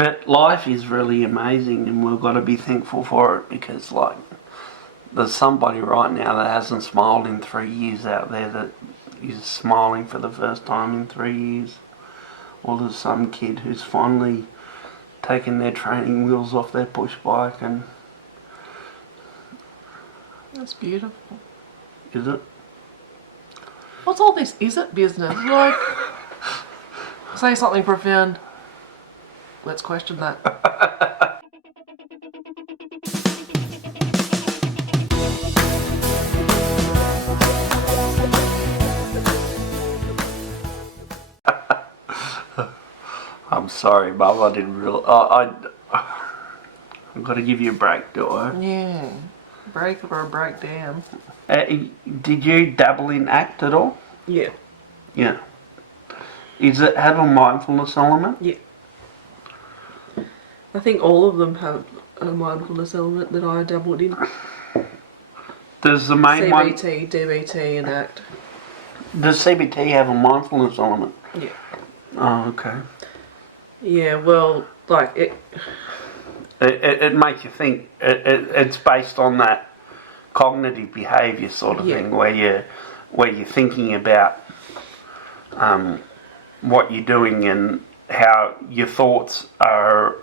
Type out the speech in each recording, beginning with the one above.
But life is really amazing, and we've got to be thankful for it, because, like, there's somebody right now that hasn't smiled in 3 years out there that is smiling for the first time in 3 years. Or there's some kid who's finally taken their training wheels off their push bike, and... That's beautiful. Is it? What's all this is it business? Like, say something profound. Let's question that. I'm sorry, Bob, I didn't realize... I've got to give you a break, do I? Yeah. Break or break down. Did you dabble in ACT at all? Yeah. Yeah. Does it have a mindfulness element? Yeah. I think all of them have a mindfulness element that I dabbled in. Does the main CBT, one... DBT and ACT. Does CBT have a mindfulness element? Yeah. Oh, okay. Yeah, well, like It makes you think. It's based on that cognitive behaviour sort of thing, where you're thinking about what you're doing and how your thoughts are,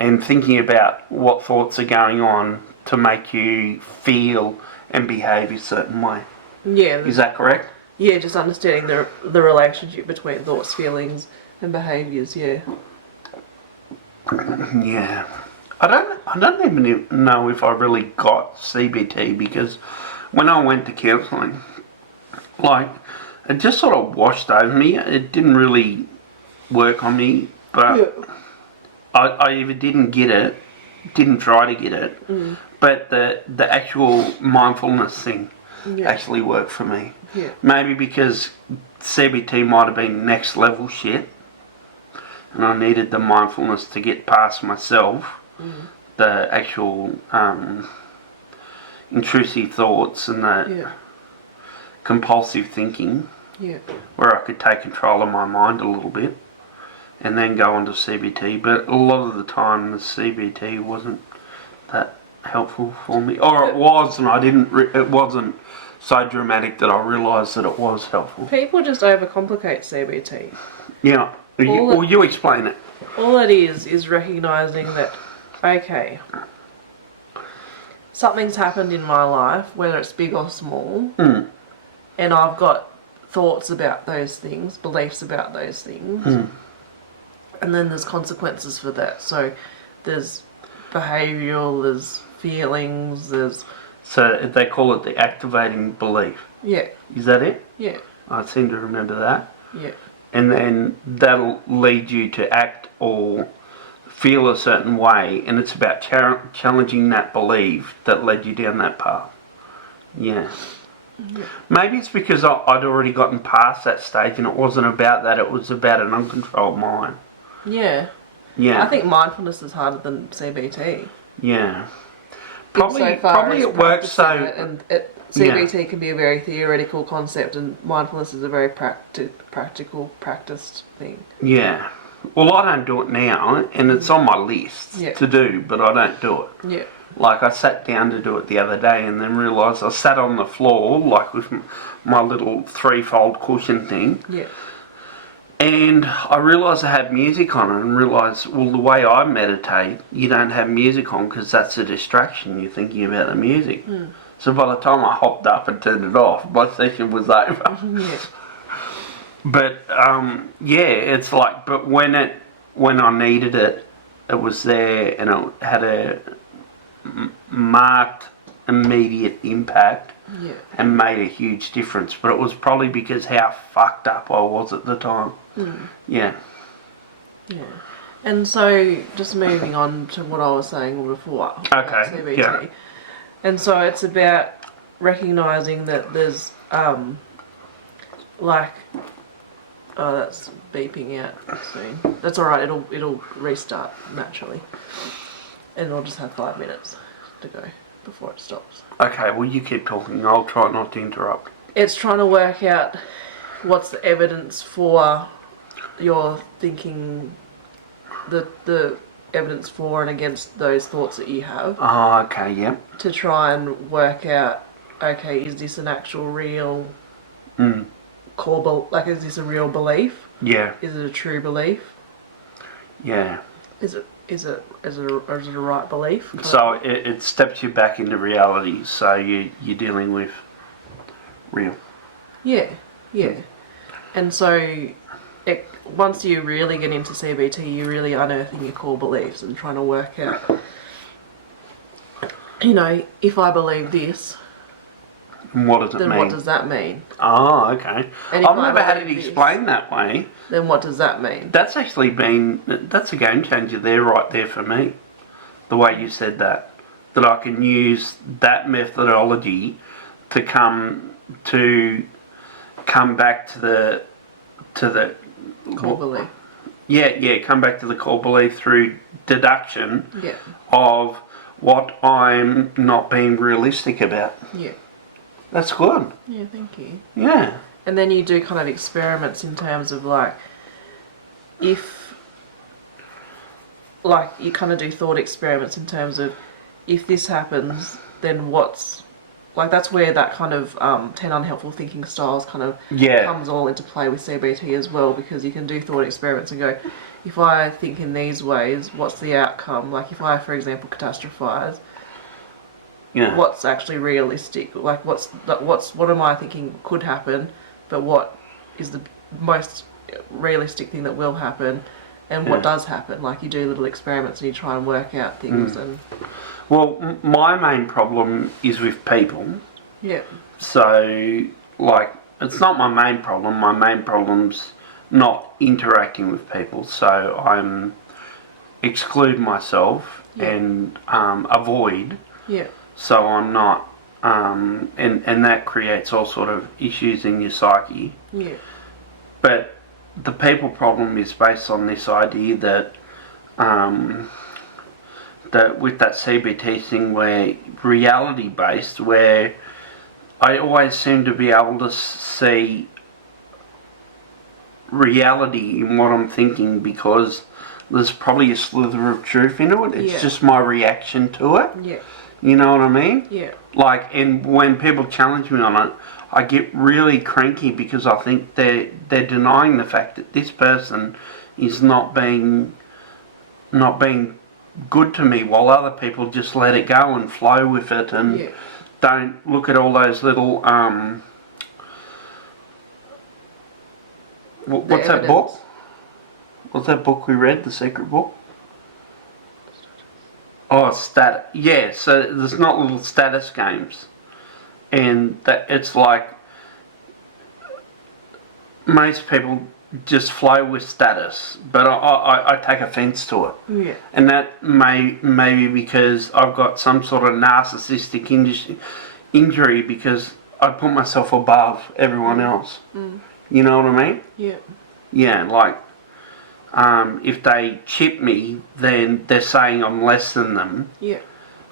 and thinking about what thoughts are going on to make you feel and behave a certain way. Yeah. Is that correct? Yeah, just understanding the relationship between thoughts, feelings and behaviours, yeah. Yeah. I don't even know if I really got CBT, because when I went to counselling, like, it just sort of washed over me. It didn't really work on me, but I either didn't get it, didn't try to get it, but the actual mindfulness thing actually worked for me. Yeah. Maybe because CBT might have been next level shit, and I needed the mindfulness to get past myself, the actual intrusive thoughts and the compulsive thinking, where I could take control of my mind a little bit, and then go on to CBT. But a lot of the time the CBT wasn't that helpful for me, or it was, and I didn't. It wasn't so dramatic that I realised that it was helpful. People just overcomplicate CBT. Yeah. You explain it. All it is recognising that, okay, something's happened in my life, whether it's big or small, and I've got thoughts about those things, beliefs about those things, and then there's consequences for that. So there's behavioural, there's feelings, there's... So they call it the activating belief. Yeah. Is that it? Yeah. I seem to remember that. Yeah. And then that'll lead you to act or feel a certain way, and it's about challenging that belief that led you down that path. Yeah. Maybe it's because I'd already gotten past that stage, and it wasn't about that, it was about an uncontrolled mind. Yeah. Yeah. I think mindfulness is harder than CBT. Yeah. Probably it works so... And CBT can be a very theoretical concept, and mindfulness is a very practical, practiced thing. Yeah. Well, I don't do it now, and it's on my list to do, but I don't do it. Yeah. Like, I sat down to do it the other day and then realised I sat on the floor, like with my little threefold cushion thing. Yeah. And I realised I had music on it, and realised, well, the way I meditate, you don't have music on because that's a distraction. You're thinking about the music. So by the time I hopped up and turned it off, my session was over. Yeah. But, it's like, but when I needed it, it was there, and it had a marked, immediate impact. Yeah. And made a huge difference, but it was probably because how fucked up I was at the time. Yeah. Yeah. And so, just moving on to what I was saying before. Okay. CBT. Yeah. And so it's about recognising that there's that's beeping out soon. That's alright, it'll restart naturally. And it'll just have 5 minutes to go before it stops. Okay, well, you keep talking. I'll try not to interrupt. It's trying to work out what's the evidence for you're thinking the evidence for and against those thoughts that you have. Oh, okay, yep. To try and work out, okay, is this an actual real is this a real belief? Yeah. Is it a true belief? Yeah. Is it a right belief? So it steps you back into reality. So you're dealing with real. Yeah. And so once you really get into CBT, you're really unearthing your core beliefs and trying to work out, if I believe this, What does it then mean? what does that mean? Oh, okay. And if I've never had it believe explained that way. Then what does that mean? That's actually that's a game changer there, right there for me. The way you said that. That I can use that methodology to come back to the Core belief. Yeah, come back to the core belief through deduction Yeah. of what I'm not being realistic about. Yeah. That's good. Yeah, thank you. Yeah. And then you do kind of experiments in terms of you kind of do thought experiments in terms of if this happens, then what's that's where that kind of 10 unhelpful thinking styles kind of comes all into play with CBT as well, because you can do thought experiments and go, if I think in these ways, what's the outcome? Like if I, for example, catastrophize, what's actually realistic? Like what am I thinking could happen, but what is the most realistic thing that will happen, and what does happen? Like you do little experiments and you try and work out things and. Well, my main problem is with people. Yeah. So, it's not my main problem. My main problem's not interacting with people. So I'm exclude myself and avoid. Yeah. So I'm not, and that creates all sort of issues in your psyche. Yeah. But the people problem is based on this idea that with that CBT thing where reality based, where I always seem to be able to see reality in what I'm thinking because there's probably a slither of truth in it. It's just my reaction to it. Yeah. You know what I mean? Yeah. And when people challenge me on it, I get really cranky because I think they're denying the fact that this person is not being good to me, while other people just let it go and flow with it and don't look at all those little what's that book? What's that book we read? The Secret Book? Oh, yeah, so there's not little status games. And that it's like most people just flow with status, but I take offence to it. Yeah. And that may be because I've got some sort of narcissistic injury because I put myself above everyone else. Mm. You know what I mean? Yeah. Yeah, if they chip me, then they're saying I'm less than them. Yeah.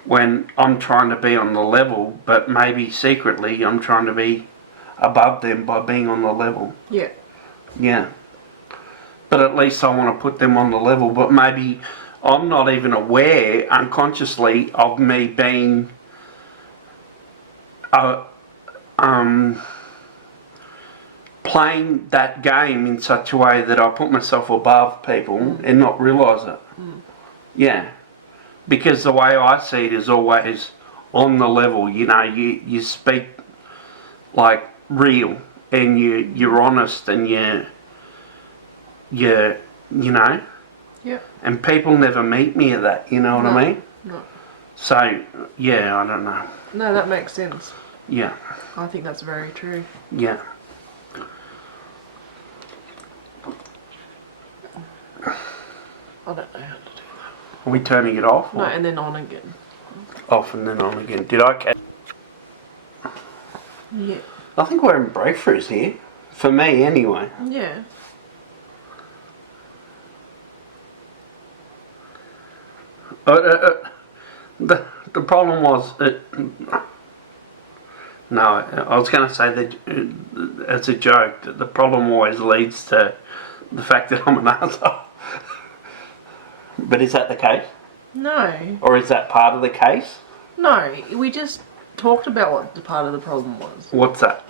When I'm trying to be on the level, but maybe secretly I'm trying to be above them by being on the level. Yeah. Yeah. But at least I want to put them on the level, but maybe I'm not even aware unconsciously of me being playing that game in such a way that I put myself above people and not realise it. Mm. Yeah. Because the way I see it is always on the level. You speak like real and you're honest and you know. Yeah. And people never meet me at that, you know what I mean? No. So, yeah, I don't know. No, that makes sense. Yeah. I think that's very true. Yeah. I don't know how to do that. Are we turning it off? No, and then on again. Off and then on again. Did I catch? Yeah. I think we're in breakthroughs here. For me, anyway. Yeah. The problem was no, I was going to say that as a joke that the problem always leads to The fact that I'm an arsehole. But is that the case? No. Or is that part of the case? No, we just talked about what the part of the problem was. What's that?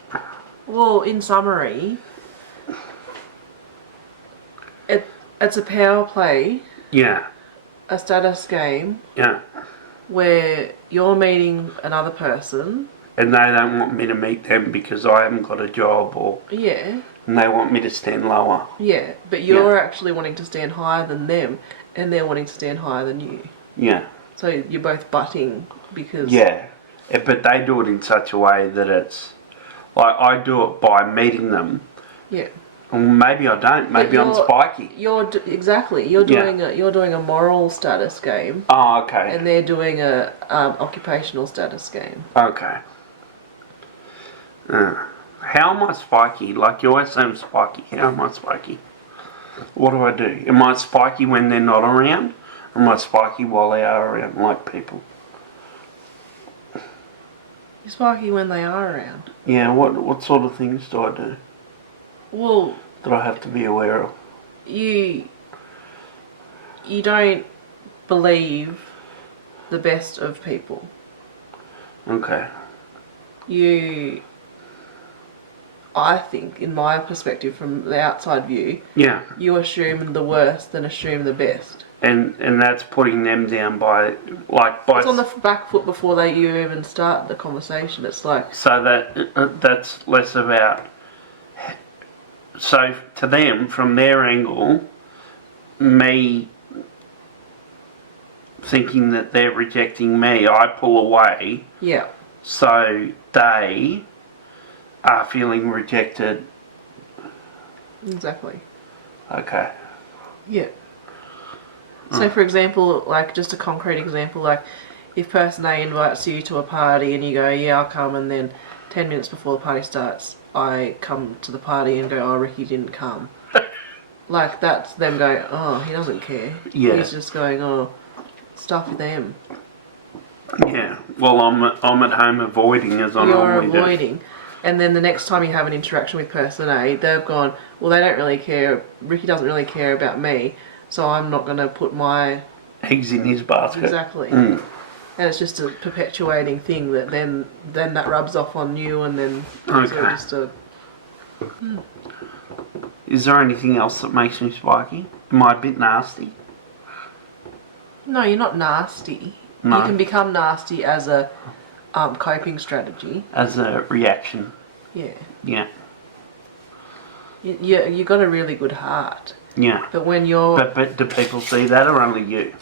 Well, in summary, it's a power play, Yeah. a status game, Yeah. where you're meeting another person. And they don't want me to meet them because I haven't got a job, or Yeah. and they want me to stand lower. Yeah, but you're actually wanting to stand higher than them, and they're wanting to stand higher than you. Yeah. So you're both butting because... Yeah. But they do it in such a way that it's like I do it by meeting them. Yeah. Or maybe I don't. Maybe I'm spiky. Exactly. You're doing a moral status game. Oh, okay. And they're doing a occupational status game. Okay. How am I spiky? Like, you always say I'm spiky. How am I spiky? What do I do? Am I spiky when they're not around? Or am I spiky while they are around, like people? You're spiky when they are around. Yeah, what sort of things do I do Well, that I have to be aware of? you don't believe the best of people. Okay. I think, in my perspective from the outside view, Yeah. you assume the worst and assume the best. And that's putting them down by... It's on the back foot before you even start the conversation. It's like... So that's less about... So to them, from their angle, me thinking that they're rejecting me, I pull away. Yeah. So they are feeling rejected. Exactly. Okay. Yeah. So, for example, like, just a concrete example, like, if person A invites you to a party and you go, yeah, I'll come, and then 10 minutes before the party starts, I come to the party and go, oh, Ricky didn't come. Like, that's them going, oh, he doesn't care. Yeah. He's just going, oh, stuff them. Yeah. Well, I'm at home avoiding as I normally do. You're avoiding. And then the next time you have an interaction with person A, they've gone, well, they don't really care. Ricky doesn't really care about me, so I'm not going to put my... eggs in his basket. Exactly. Mm. And it's just a perpetuating thing that then that rubs off on you, and then Okay. sort of just a... Is there anything else that makes me spiky? Am I a bit nasty? No, you're not nasty. No. You can become nasty as a coping strategy. As a reaction? Yeah. Yeah. You got a really good heart. Yeah. But when you're... But do people see that, or only you?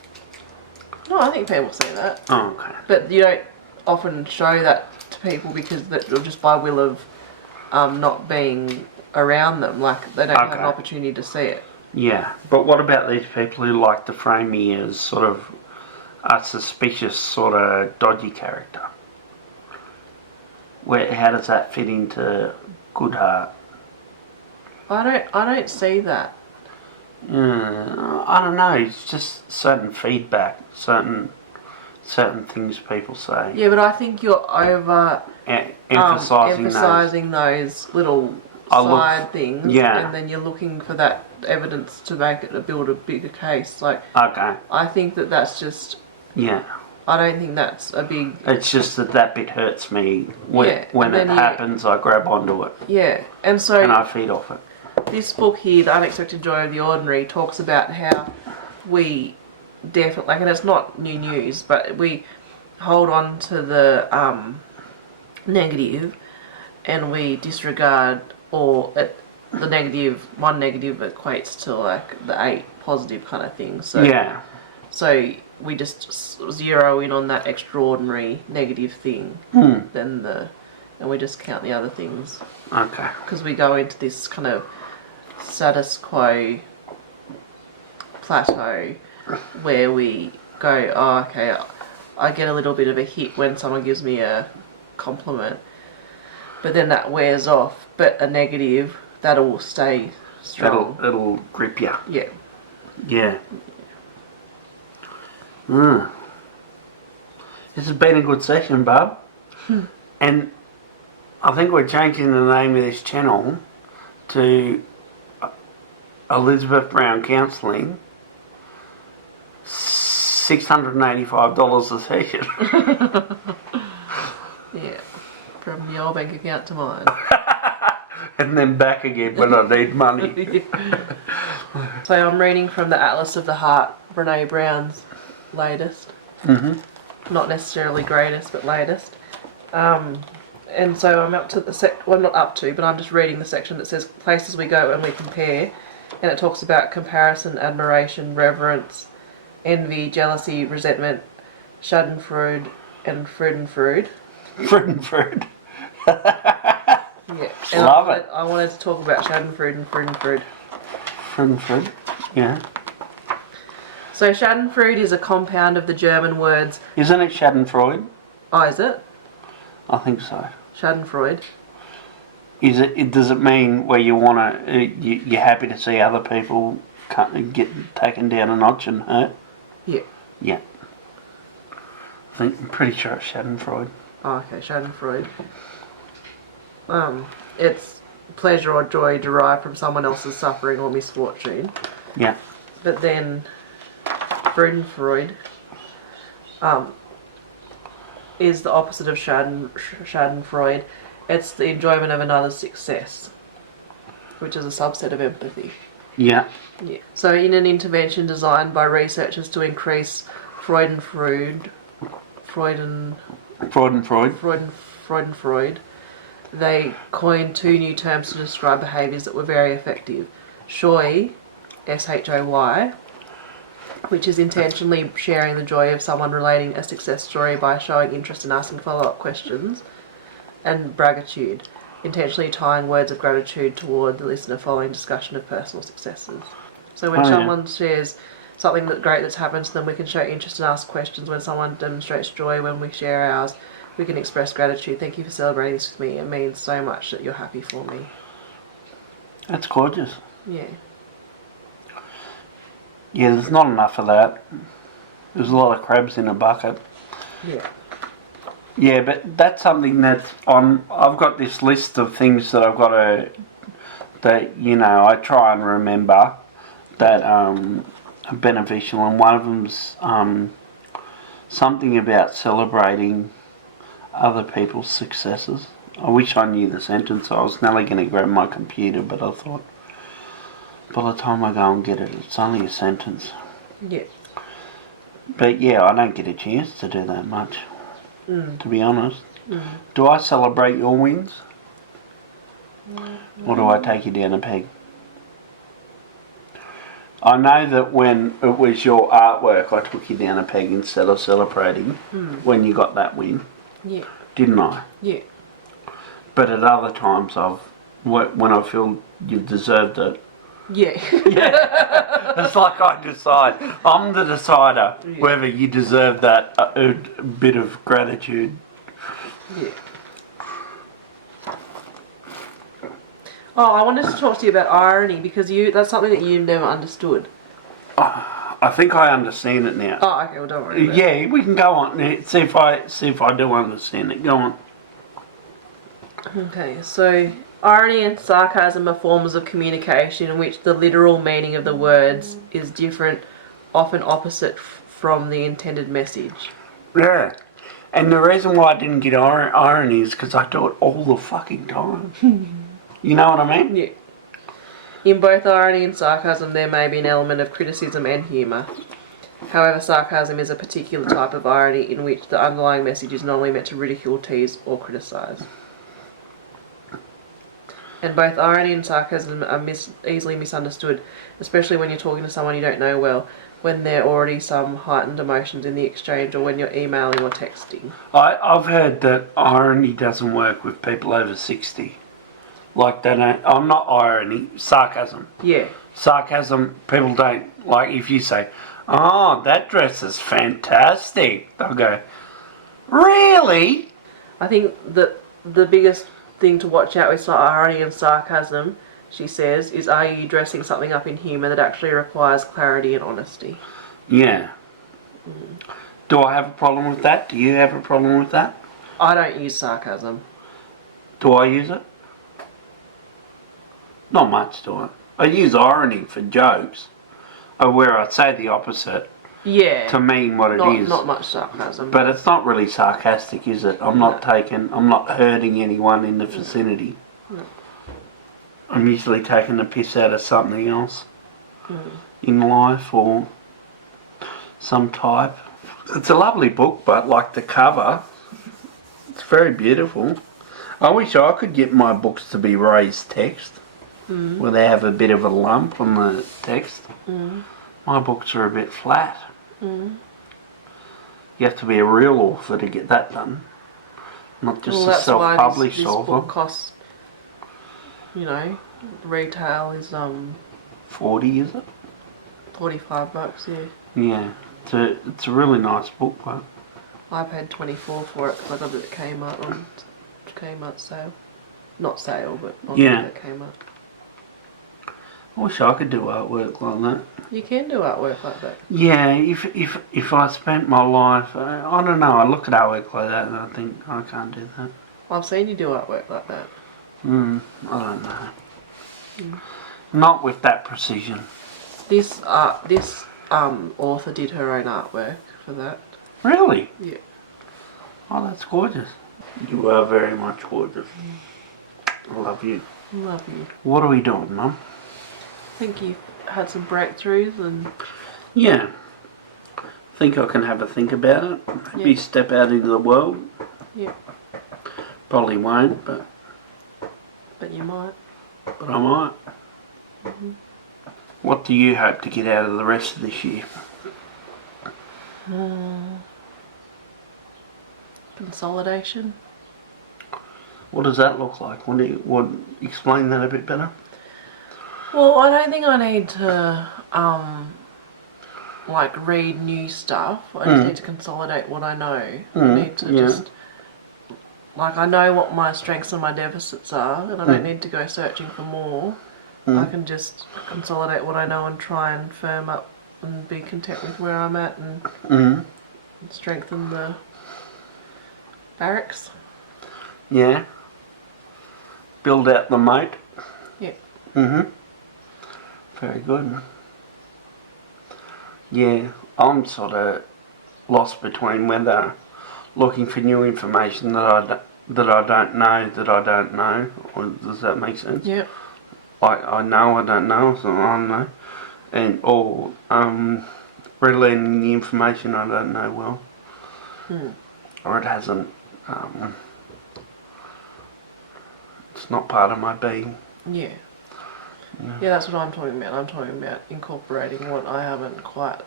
No, I think people see that. Oh, okay. But you don't often show that to people because just by will of not being around them. Like, they don't have an opportunity to see it. Yeah. But what about these people who like to frame me as sort of a suspicious, sort of dodgy character? How does that fit into good heart? I don't see that. I don't know. It's just certain feedback, certain things people say. Yeah, but I think you're over emphasizing those little side things, yeah. and then you're looking for that evidence to build a bigger case. Like, Okay. I think that's just... Yeah. I don't think that's a big... It's just that bit hurts me. When it happens, I grab onto it. Yeah, and so... And I feed off it. This book here, The Unexpected Joy of the Ordinary, talks about how we definitely... Like, and it's not new news, but we hold on to the negative, and we disregard the negative. One negative equates to, like, the 8 positive kind of thing. So, yeah. So we just zero in on that extraordinary negative thing, and we just count the other things. Okay. Because we go into this kind of status quo plateau where we go, oh, okay, I get a little bit of a hit when someone gives me a compliment, but then that wears off. But a negative, that'll stay strong. It'll grip you. Yeah. Yeah. This has been a good session, Bub. And I think we're changing the name of this channel to Elizabeth Brown Counselling, $685 a session. Yeah, from your bank account to mine. And then back again when I need money. So I'm reading from the Atlas of the Heart, Brene Brown's latest. Mm-hmm. Not necessarily greatest, but latest. And so I'm up to the well, not up to, but I'm just reading the section that says places we go when we compare, and it talks about comparison, admiration, reverence, envy, jealousy, resentment, Shadenfreude, and Freudenfreude. Freudenfreude. Yeah, and Love it. I wanted to talk about Shadenfreude and Freudenfreude. Freudenfreude, yeah. So Shadenfreude is a compound of the German words. Isn't it Shadenfreude? Oh, is it? I think so. Schadenfreude. Is it? Does it mean where you want to? You're happy to see other people get taken down a notch and hurt? Yeah. Yeah. I'm pretty sure it's Shadenfreude. Oh, okay, Schadenfreude. It's pleasure or joy derived from someone else's suffering or misfortune. Yeah. But then Freudenfreude is the opposite of Schadenfreude. It's the enjoyment of another's success, which is a subset of empathy. Yeah. Yeah. So in an intervention designed by researchers to increase Freudenfreude, they coined two new terms to describe behaviours that were very effective. Shoy, S-H-O-Y, which is intentionally sharing the joy of someone relating a success story by showing interest and asking follow-up questions. And bragitude, intentionally tying words of gratitude toward the listener following discussion of personal successes. So when someone shares something great that's happened to them, we can show interest and ask questions. When someone demonstrates joy when we share ours, we can express gratitude. Thank you for celebrating this with me. It means so much that you're happy for me. That's gorgeous. Yeah. Yeah, there's not enough of that. There's a lot of crabs in a bucket. Yeah. Yeah, but that's something that's on. I've got this list of things that I've got to. That I try and remember that are beneficial, and one of them's something about celebrating other people's successes. I wish I knew the sentence. I was nearly going to grab my computer, but I thought by the time I go and get it, it's only a sentence. Yeah. But yeah, I don't get a chance to do that much, to be honest. Do I celebrate your wins? Or do I take you down a peg? I know that when it was your artwork, I took you down a peg instead of celebrating when you got that win. Yeah. Didn't I? Yeah. But at other times, when I feel you've deserved it. Yeah. It's like I decide. I'm the decider whether you deserve that a bit of gratitude. Yeah. Oh, I wanted to talk to you about irony because that's something that you never understood. I think I understand it now. Oh, okay. Well, don't worry about it. Yeah, we can go on. See if I do understand it. Go on. Okay, so irony and sarcasm are forms of communication in which the literal meaning of the words is different, often opposite from the intended message. Yeah. And the reason why I didn't get irony is because I do it all the fucking time. You know what I mean? Yeah. In both irony and sarcasm, there may be an element of criticism and humour. However, sarcasm is a particular type of irony in which the underlying message is normally meant to ridicule, tease, or criticise. And both irony and sarcasm are easily misunderstood, especially when you're talking to someone you don't know well, when there are already some heightened emotions in the exchange, or when you're emailing or texting. I've heard that irony doesn't work with people over 60. Like they don't. I'm not irony, sarcasm. Yeah. Sarcasm, people don't, like if you say, oh, that dress is fantastic, they'll go, really? I think that the biggest thing to watch out with irony and sarcasm, she says, is are you dressing something up in humour that actually requires clarity and honesty? Yeah. Do I have a problem with that? Do you have a problem with that? I don't use sarcasm. Do I use it? Not much, do I? I use irony for jokes, where I say the opposite Yeah. to mean what it is. Not much sarcasm. But it's not really sarcastic, is it? I'm not hurting anyone in the vicinity. No. I'm usually taking the piss out of something else in life or some type. It's a lovely book, but like the cover, it's very beautiful. I wish I could get my books to be raised text, where they have a bit of a lump on the text. My books are a bit flat. You have to be a real author to get that done, not just a self-published this author. book costs, retail is 40, is it? $45. Yeah. Yeah, it's a really nice book, but I paid $24 for it because I got it at Kmart on Kmart sale. Not sale, but on at Kmart. I wish I could do artwork like that. You can do artwork like that. Yeah, if I spent my life, I don't know, I look at artwork like that and I think, I can't do that. I've seen you do artwork like that. I don't know. Not with that precision. This author did her own artwork for that. Really? Yeah. Oh, that's gorgeous. You are very much gorgeous. I love you. Love you. What are we doing, Mum? I think you've had some breakthroughs and... Yeah. I think I can have a think about it. Maybe step out into the world. Yeah. Probably won't, but you might. But I might. What do you hope to get out of the rest of this year? Consolidation. What does that look like? Explain that a bit better? Well, I don't think I need to read new stuff. I just need to consolidate what I know. I need to just I know what my strengths and my deficits are, and I don't need to go searching for more. I can just consolidate what I know and try and firm up and be content with where I'm at and strengthen the barracks. Yeah. Build out the moat. Yeah. Very good. Yeah, I'm sort of lost between whether looking for new information that I don't know, or does that make sense? Yeah. I know I don't know, so I don't know, or relearning the information I don't know well, or it hasn't. It's not part of my being. Yeah. Yeah, that's what I'm talking about. I'm talking about incorporating what I haven't quite,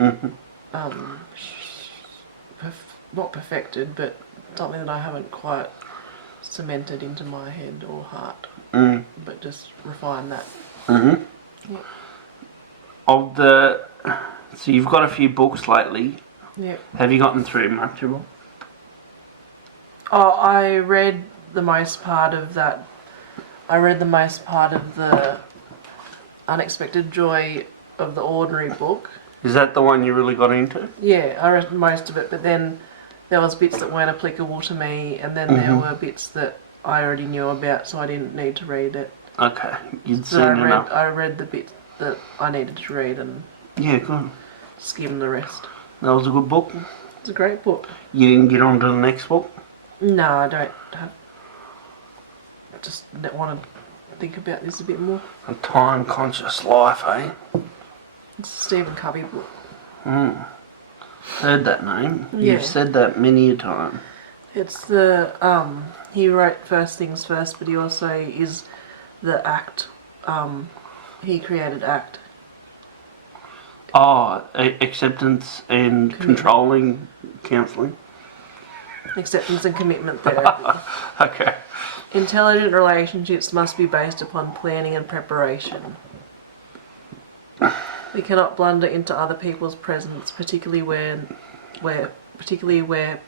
not perfected, but something that I haven't quite cemented into my head or heart, but just refine that. Yeah. So you've got a few books lately. Yeah. Have you gotten through much of them? Oh, I read the most part of that. I read the most part of the Unexpected Joy of the Ordinary book. Is that the one you really got into? Yeah, I read most of it, but then there was bits that weren't applicable to me, and then there were bits that I already knew about, so I didn't need to read it. Okay, you'd So seen enough. I read the bits that I needed to read and good. skim the rest. That was a good book. It's a great book. You didn't get on to the next book? No, I don't have. Just want to think about this a bit more. A time-conscious life, eh? It's a Stephen Covey book. Heard that name. Yeah. You've said that many a time. It's the he wrote First Things First, but he also is the ACT. He created ACT. Oh, acceptance and controlling counselling. Acceptance and commitment therapy. Okay. Intelligent relationships must be based upon planning and preparation. We cannot blunder into other people's presence, particularly where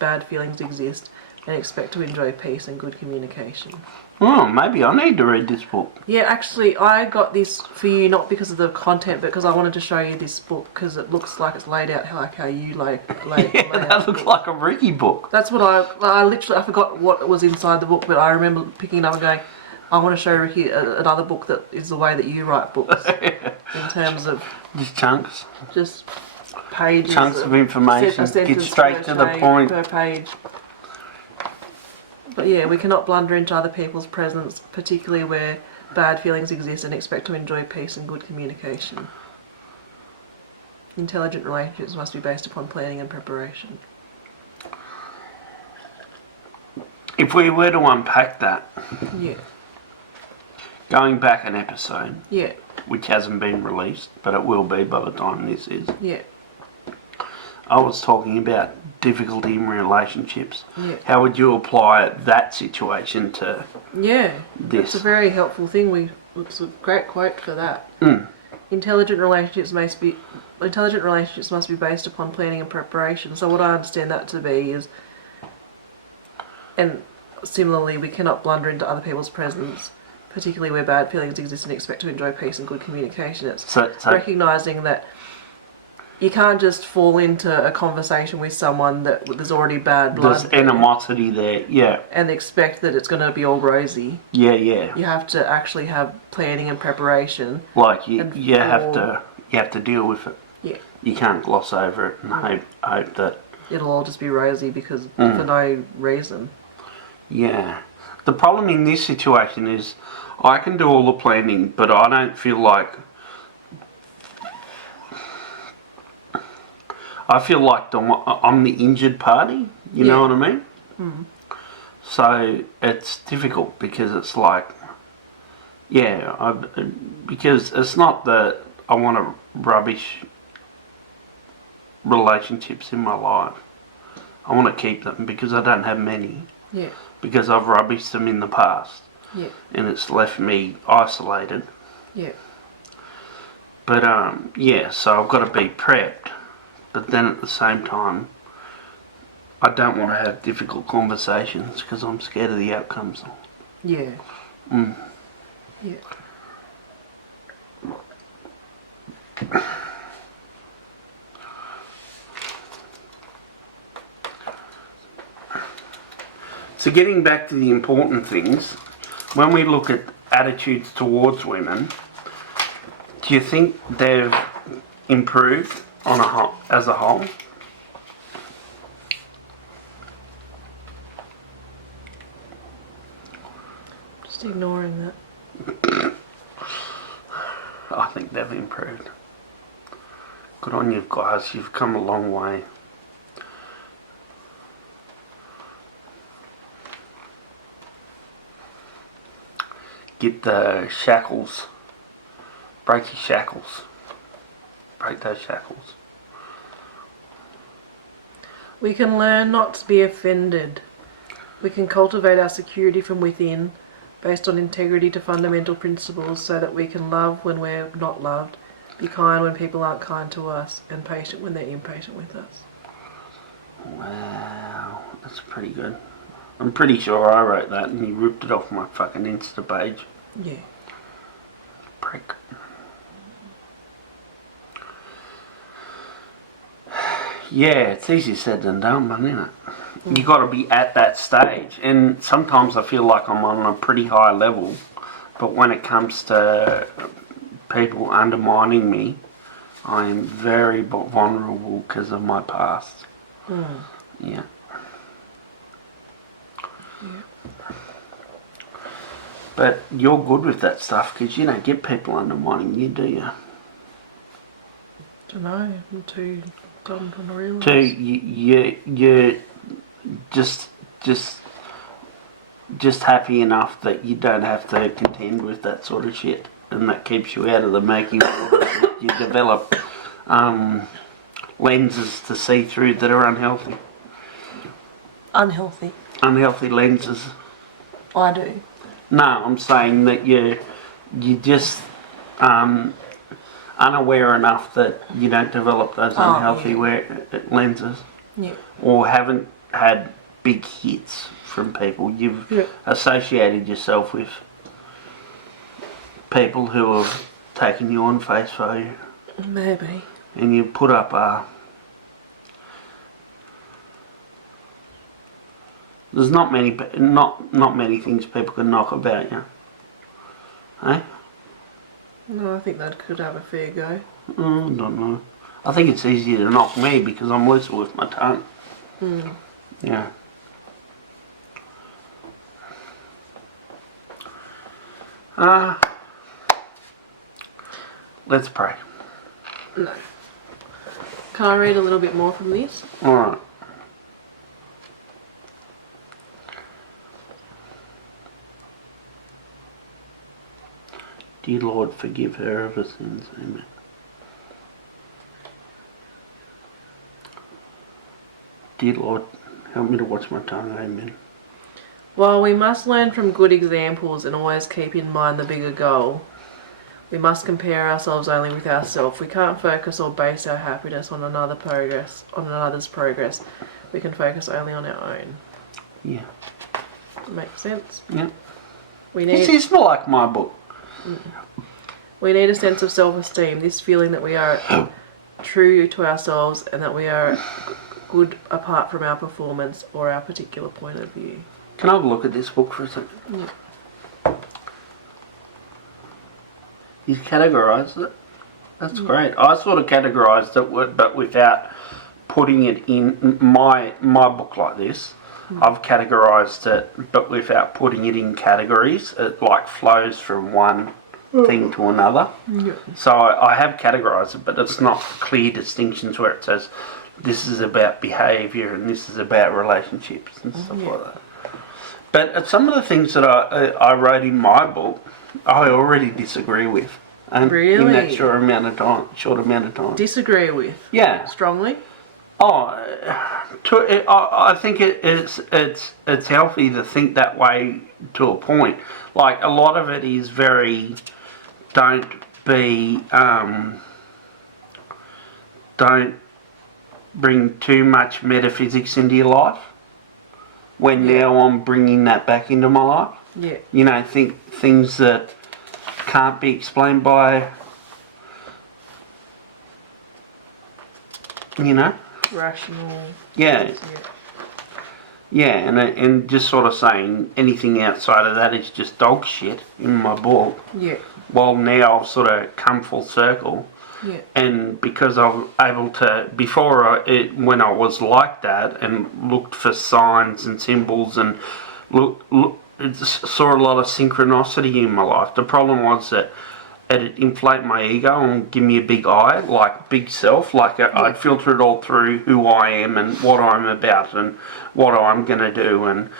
bad feelings exist, and expect to enjoy peace and good communication. Oh, maybe I need to read this book. Yeah, actually, I got this for you not because of the content, but because I wanted to show you this book because it looks like it's laid out like how you lay Yeah, that looks like a Ricky book. That's what I literally, I forgot what was inside the book, but I remember picking it up and going, I want to show Ricky another book that is the way that you write books, in terms of Just chunks. just pages. Chunks of information. A sentence Get straight to the point. per page. But yeah, we cannot blunder into other people's presence, particularly where bad feelings exist, and expect to enjoy peace and good communication. Intelligent relationships must be based upon planning and preparation. If we were to unpack that, Yeah. going back an episode, Yeah. which hasn't been released, but it will be by the time this is, Yeah. I was talking about difficulty in relationships. Yeah. How would you apply that situation to Yeah. this? It's a very helpful thing. It's a great quote for that. Mm. Intelligent relationships must be based upon planning and preparation. So what I understand that to be is, and similarly, we cannot blunder into other people's presence, particularly where bad feelings exist, and expect to enjoy peace and good communication. It's So recognising that you can't just fall into a conversation with someone that there's already bad blood there's animosity there. Yeah. and expect that it's going to be all rosy. Yeah, yeah. You have to actually have planning and preparation. Like you And have to deal with it. Yeah. You can't gloss over it and hope that. It'll all just be rosy because for no reason. Yeah. The problem in this situation is I can do all the planning, but I don't feel like. I feel like I'm the injured party. You know what I mean? Mm. So it's difficult because it's like, because it's not that I want to rubbish relationships in my life. I want to keep them because I don't have many. Yeah. Because I've rubbished them in the past. Yeah. And it's left me isolated. Yeah. But so I've got to be prepped. But then at the same time, I don't want to have difficult conversations because I'm scared of the outcomes. Yeah. Mm. Yeah. So getting back to the important things, when we look at attitudes towards women, do you think they've improved as a whole? Just ignoring that. I think they've improved. Good on you guys, you've come a long way. Get the shackles. Break your shackles. Break those shackles. We can learn not to be offended. We can cultivate our security from within, based on integrity to fundamental principles, so that we can love when we're not loved, be kind when people aren't kind to us, and patient when they're impatient with us. Wow, that's pretty good. I'm pretty sure I wrote that and you ripped it off my fucking Insta page. Yeah. Prick. Yeah, it's easier said than done, isn't it? You got to be at that stage, and sometimes I feel like I'm on a pretty high level, but when it comes to people undermining me, I am very vulnerable because of my past. Mm. Yeah. Yeah. But you're good with that stuff because you don't get people undermining you, do you? Don't know. I'm too dumb to realise. You're just happy enough that you don't have to contend with that sort of shit, and that keeps you out of the making. You develop lenses to see through that are unhealthy. Unhealthy. Unhealthy lenses. I do. No, I'm saying that you just unaware enough that you don't develop those unhealthy lenses, or haven't had big hits from people. You've associated yourself with people who have taken you on face value. Maybe. And you put up there's not many things people can knock about you. Hey? No, I think that could have a fair go. I don't know. I think it's easier to knock me because I'm looser with my tongue. Yeah. Let's pray. No. Can I read a little bit more from this? Alright. Dear Lord, forgive her of her sins. Amen. Dear Lord, help me to watch my tongue. Amen. While we must learn from good examples and always keep in mind the bigger goal, we must compare ourselves only with ourselves. We can't focus or base our happiness on another's progress. We can focus only on our own. Yeah. Makes sense. Yeah. This is more like my book. We need a sense of self-esteem, this feeling that we are true to ourselves and that we are good apart from our performance or our particular point of view. Can I have a look at this book for a second? Yeah. He's categorised it. That's great. I sort of categorised it, but without putting it in my book like this. I've categorised it, but without putting it in categories. It like flows from one thing to another. Yeah. So I have categorised it, but it's not clear distinctions where it says this is about behaviour and this is about relationships and stuff like that. But some of the things that I wrote in my book, I already disagree with. And really? In that short amount of time. Disagree with? Yeah. Strongly? Oh, I think it's healthy to think that way to a point. Like a lot of it is very don't bring too much metaphysics into your life. When now I'm bringing that back into my life. Yeah. You know, things that can't be explained by, you know. Rational. Yeah. Yeah, and just sort of saying anything outside of that is just dog shit in my book. Yeah. Well, now I've sort of come full circle. Yeah. And because I'm able to, when I was like that and looked for signs and symbols and saw a lot of synchronicity in my life. The problem was that it'd inflate my ego and give me a big I, like big self. Like I'd filter it all through who I am and what I'm about and what I'm going to do and,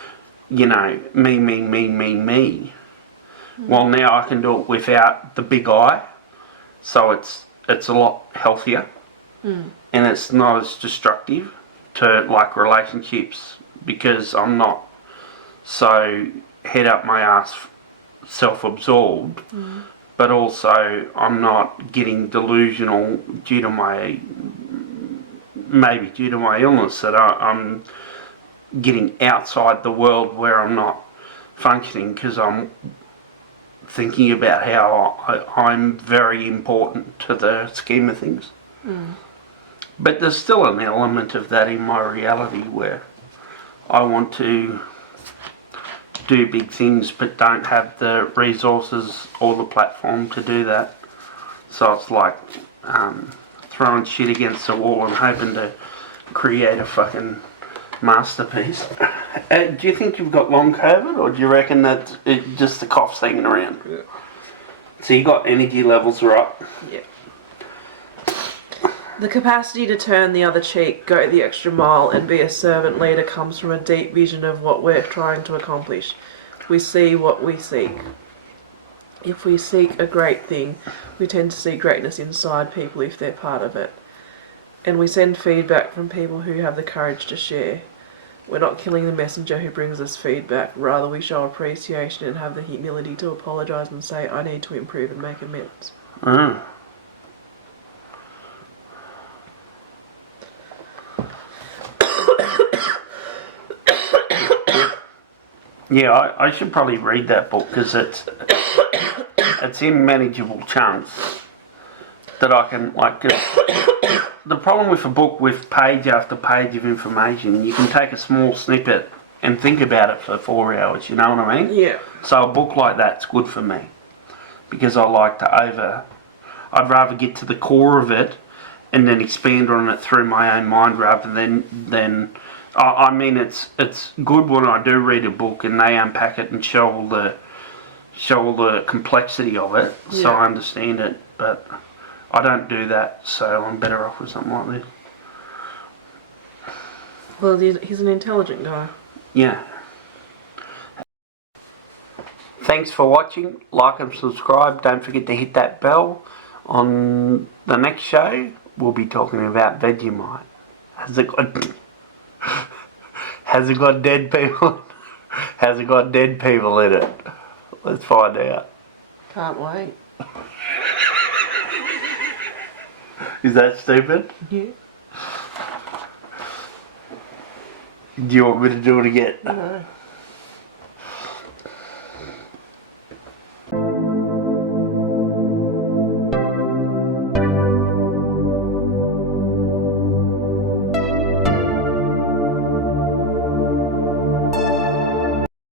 you know, me. Well, now I can do it without the big I. So it's a lot healthier. And it's not as destructive to, like, relationships because I'm not so head up my ass self-absorbed. But also I'm not getting delusional due to my illness, that I'm getting outside the world where I'm not functioning because I'm thinking about how I'm very important to the scheme of things. But there's still an element of that in my reality where I want to do big things but don't have the resources or the platform to do that. So it's like throwing shit against the wall and hoping to create a fucking masterpiece. Do you think you've got long COVID, or do you reckon that just the cough's hanging around? Yeah. So you got energy levels are up? Yeah. The capacity to turn the other cheek, go the extra mile, and be a servant leader comes from a deep vision of what we're trying to accomplish. We see what we seek. If we seek a great thing, we tend to see greatness inside people if they're part of it. And we send feedback from people who have the courage to share. We're not killing the messenger who brings us feedback. Rather, we show appreciation and have the humility to apologise and say, I need to improve and make amends. Yeah, I should probably read that book because it's in manageable chunks that I can, like, the problem with a book with page after page of information, you can take a small snippet and think about it for 4 hours, you know what I mean? Yeah. So a book like that's good for me. because I like to I'd rather get to the core of it and then expand on it through my own mind rather than I mean, it's good when I do read a book and they unpack it and show all the complexity of it, so I understand it. But I don't do that, so I'm better off with something like this. Well, he's an intelligent guy. Yeah. Thanks for watching. Like and subscribe. Don't forget to hit that bell. On the next show, we'll be talking about Vegemite. Has it got dead people? Has it got dead people in it? Let's find out. Can't wait. Is that stupid? Yeah. Do you want me to do it again? No.